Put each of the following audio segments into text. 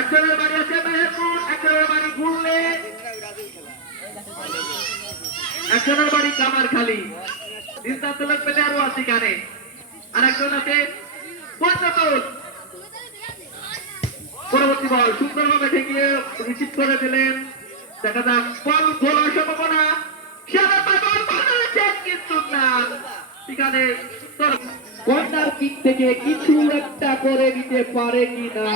একজনের বাড়ি আছে মেহেরপুর, একজনের বাড়ি ঘুরলে, একজনের বাড়ি কামারখালী, ইস্তাতুলের প্লেয়ারও আছে এখানে, আর একজন আছে পঞ্চতল। পরবর্তী বল সুন্দরভাবে ঠেকিয়ে রিসিভ করে দিলেন। দেখা যাক বল গোলার সম্ভাবনা, কিন্তু না, এখানে কর্নার কিক থেকে কিছু একটা করে দিতে পারে কিনা।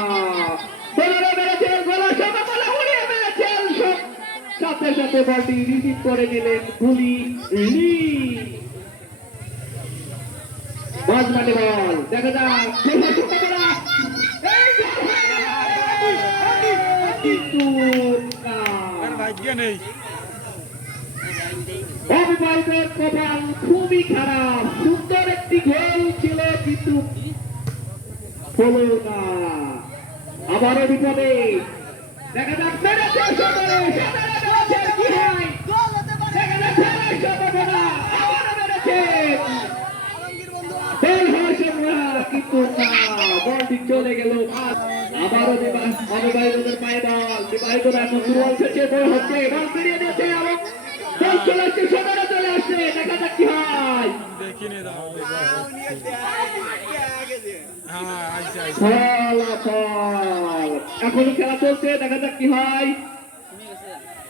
সাথে সাথে বলটি রিসিভ করে নিলেন গুলি বল। দেখা যাক কিন্তু ভাগ্য নেই, অবিবাহিতের কপাল খুবই খারাপ। সুন্দর একটি গোল ছিল কিন্তু হলো না। আবারও বিপদে, দেখা যাক কি হয়। দেখা যাক কিন্তু বলটি চলে গেল। আবারও অবিবাহিতদের পায়ে বল, বিবাহিতরা এখন দুর্বল শেষে বল হচ্ছে, বল ফিরিয়ে দিয়েছে এবং চলে আসছে, সদরে চলে আসছে। দেখা যাক কি হয়। ফলাফল এখনো খেলা চলছে, দেখা যাক কি হয়।